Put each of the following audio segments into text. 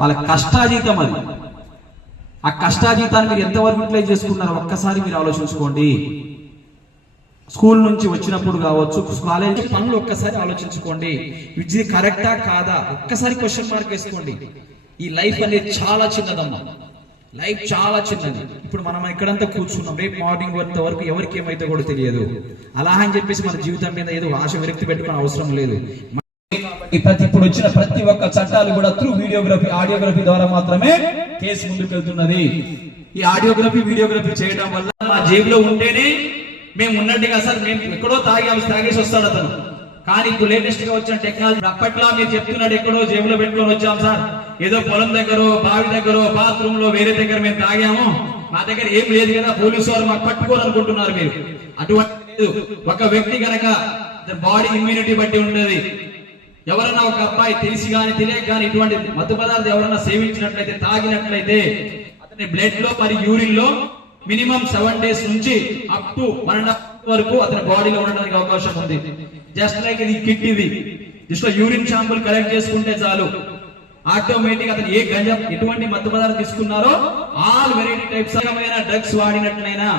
వాళ్ళ కష్టాజీతం అది. ఆ కష్టాజీతాన్ని మీరు ఎంతవరకు యూటిలైజ్ చేసుకున్నారో ఒక్కసారి మీరు ఆలోచించుకోండి. స్కూల్ నుంచి వచ్చినప్పుడు కావచ్చు, కాలేజీ పనులు ఒక్కసారి ఆలోచించుకోండి. ఇది కరెక్టా కాదా ఒక్కసారి క్వశ్చన్ మార్క్ వేసుకోండి. ఈ లైఫ్ అనేది చాలా చిన్నదమ్మా, లైఫ్ చాలా చిన్నది. ఇప్పుడు మనం ఇక్కడంతా కూర్చున్నాం, రేపు మార్నింగ్ వరకు ఎవరికి ఏమైతే కూడా తెలియదు. అలా అని చెప్పేసి మన జీవితం మీద ఏదో ఆశ విరక్తి పెట్టుకునే అవసరం లేదు. ఇప్పుడు వచ్చిన ప్రతి ఒక్క చట్టాలు కూడా త్రూ వీడియోగ్రఫీ, ఆడియోగ్రఫీ ద్వారా మాత్రమే కేసు ముందుకు వెళ్తున్నది. ఈ ఆడియోగ్రఫీ, వీడియోగ్రఫీ చేయడం వల్ల మా జేబులో ఉంటేనే మేము ఉన్నట్టుగా, సార్ మేము ఎక్కడో తాగేసి వస్తాడు అతను. కానీ ఇప్పుడు లేటెస్ట్ గా వచ్చిన టెక్నాలజీ, అప్పట్లో మీరు చెప్తున్నాడు ఎక్కడో జేబులో పెట్టుకొని వచ్చాం సార్, ఏదో పొలం దగ్గర, బావి దగ్గర, బాత్రూమ్ లో వేరే దగ్గర మేము తాగాము, నా దగ్గర ఏం లేదు కదా, పోలీసు వారు మాకు పట్టుకోవాలనుకుంటున్నారు. మీరు అటువంటి లేదు. ఒక వ్యక్తి కనుక బాడీ ఇమ్యూనిటీ బట్టి ఉండేది. ఎవరన్నా ఒక అబ్బాయి తెలిసి గాని తెలియక గాని ఇటువంటి మత్తు పదార్థాలు ఎవరన్నా సేవించినట్లయితే, తాగినట్లయితే అతని బ్లడ్ లో మరి యూరిన్ లో మినిమం 7 days నుంచి అప్ టు 1.5 వరకు అతని బాడీలో ఉండడానికి అవకాశం ఉంది. జస్ట్ లైక్ ఇది కిట్, ఇది జస్ట్ యూరిన్ శాంపుల్ కలెక్ట్ చేసుకుంటే చాలు, ఆటోమేటిక్ అతను ఏ గంజా ఎటువంటి మత్తు పదార్థాలు తీసుకున్నారో ఆల్ వెరైటీ టైప్స్ డ్రగ్స్ వాడినట్లయినా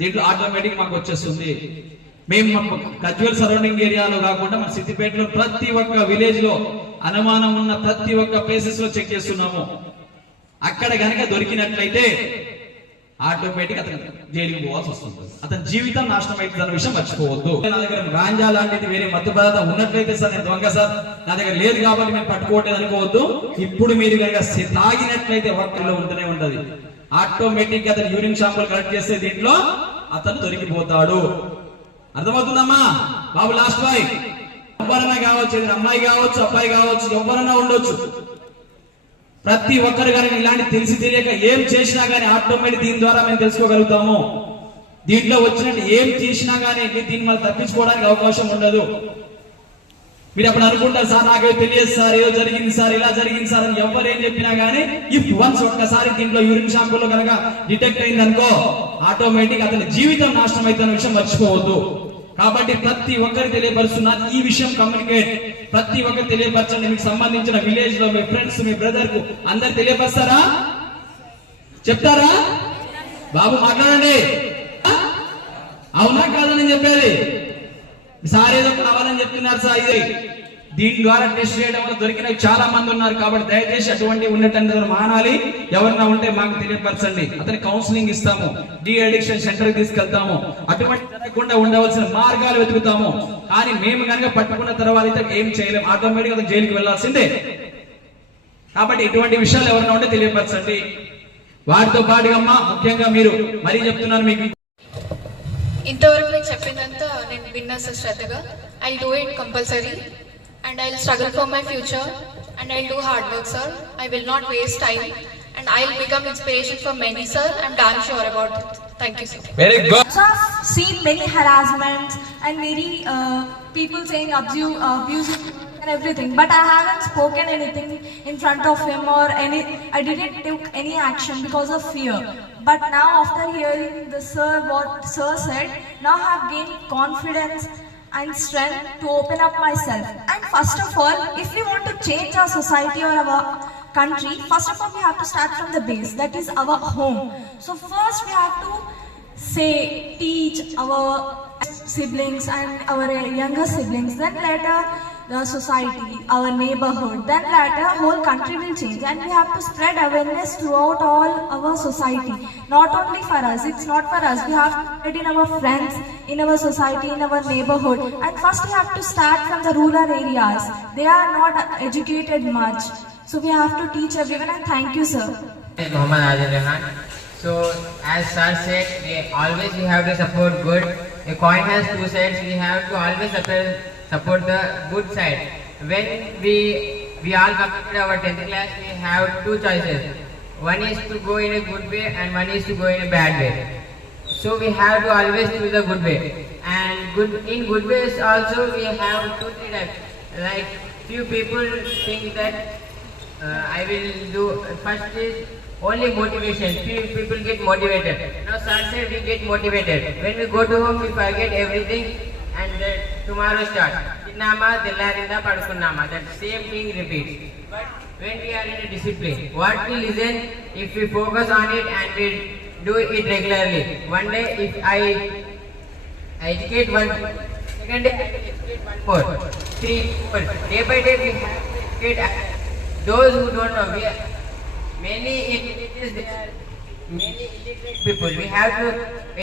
దీంట్లో ఆటోమేటిక్ మాకు వచ్చేస్తుంది. మేము గజ్వేల్ సరౌండింగ్ ఏరియాలో కాకుండా మన సిద్దిపేటలో ప్రతి ఒక్క విలేజ్ లో అనుమానం ఉన్న ప్రతి ఒక్క ప్లేసెస్ లో చెక్ చేస్తున్నాము. అక్కడ గనక దొరికినట్లయితే ఆటోమేటిక్ అతను జైలుకి పోవాల్సి వస్తుంది, అతని జీవితం నాశనం అవుతుంది అన్న విషయం మర్చిపోవద్దు. నా దగ్గర గాంజా లాంటిది వేరే మత్తు పదార్థం ఉన్నట్లయితే సార్ నేను దొంగ సార్, నా దగ్గర లేదు కాబట్టి మేము పట్టుకోవట్లేదు అనుకోవద్దు. ఇప్పుడు మీరు కనుక తాగినట్లయితే ఒక్కరిలో ఉంటూనే ఉంటది. ఆటోమేటిక్ అతను యూరిన్ శాంపుల్ కలెక్ట్ చేస్తే దీంట్లో అతను దొరికిపోతాడు. అర్థమవుతుందమ్మా బాబు? లాస్ట్ బాయ్ ఎవరైనా కావచ్చు, అమ్మాయి కావచ్చు, అబ్బాయి కావచ్చు, ఎవరైనా ఉండొచ్చు. ప్రతి ఒక్కరు కానీ ఇలాంటి తెలిసి తెలియక ఏం చేసినా గానీ ఆటోమేటిక్ దీని ద్వారా మేము తెలుసుకోగలుగుతాము. దీంట్లో వచ్చినట్టు ఏం చేసినా గానీ దీన్ని మళ్ళీ తప్పించుకోవడానికి అవకాశం ఉండదు. మీరు అప్పుడు అనుకుంటారు సార్ నాకేదో తెలియదు సార్, ఏదో జరిగింది సార్, ఇలా జరిగింది సార్ అని ఎవరు ఏం చెప్పినా గానీ ఇఫ్ వన్స్ ఒక్కసారి దీంట్లో యూరిన్ శాంపుల్ కనుక డిటెక్ట్ అయింది అనుకో ఆటోమేటిక్ అతని జీవితం నాశనం అవుతున్న విషయం మర్చిపోవద్దు. కాబట్టి ప్రతి ఒక్కరు తెలియపరుస్తున్నారు ఈ విషయం, కమ్యూనికేట్ ప్రతి ఒక్కరు తెలియపరచండి. మీకు సంబంధించిన విలేజ్ లో మీ ఫ్రెండ్స్, మీ బ్రదర్ కు అందరు తెలియపరుస్తారా? చెప్తారా? బాబు మాట్లాడండి, అవునా కాదని చెప్పేది. సార్ ఏదో కావాలని చెప్తున్నారు సార్. ఇది దీని ద్వారా టెస్ట్ చేయడం వల్ల దొరికిన చాలా మంది ఉన్నారు. కాబట్టి దయచేసి అటువంటి ఉన్నట్టు మానాలి. ఎవరన్నా ఉంటే మాకు తెలియపరచండి, అతని కౌన్సిలింగ్ ఇస్తాము, డి అడిక్షన్ సెంటర్ కి తీసుకెళ్తాము. అటువంటి జరగకుండా ఉండవలసిన మార్గాలు వెతుకుతాము. కానీ మేము కనుక పట్టుకున్న తర్వాత అయితే ఏం చేయలేము, ఆటోమేటిక్ అతను జైలుకి వెళ్లాల్సిందే. కాబట్టి ఇటువంటి విషయాలు ఎవరన్నా ఉంటే తెలియపరచండి. వాటితో పాటుగా ముఖ్యంగా మీరు మరీ చెప్తున్నాను, మీకు ఇంతవరకు నేను చెప్పినంత నేను విన్నా సార్ శ్రద్ధగా. I do it compulsory and I'll struggle for my future and I'll do hard work, sir. I will not waste time and I'll become inspiration for many, sir. I'm damn sure about it. Thank you, sir. Very good. So I've seen many harassments and many people saying abusing and everything, but I haven't spoken anything in front of him or I didn't take any action because of fear. But now after hearing what sir said, now I have gained confidence and strength to open up myself. And first of all, if we want to change our society or our country, first of all we have to start from the base, that is our home. So first we have to teach our siblings and our younger siblings, then later the society, our neighborhood, then later whole country will change. And we have to spread awareness throughout all our society, not only for us, it's not for us, we have to spread in our friends, in our society, in our neighborhood. And first we have to start from the rural areas, they are not educated much, so we have to teach everyone. And thank you, sir. Mohammad Adil Rehan. So as sir said, we have to support good. A coin has two sides, we have to always support the good side. When we all completed our 10th class, we have two choices. One is to go in a good way and one is to go in a bad way. So we have to always choose the good way. And in good ways also we have 2-3 types. Like few people think that I will do, first is only motivation. People get motivated. Now sir said we get motivated. When we go to home, we forget everything, and tomorrow starts. Tinnama, tellarinda, padukunnama. That same thing repeats. But when we are in a discipline, what we listen, if we focus on it and we do it regularly. One day, if I educate one, second day I will educate one more, 3, 4. Day by day we have to educate those who don't know. Many in villages, there are many illiterate people. We have to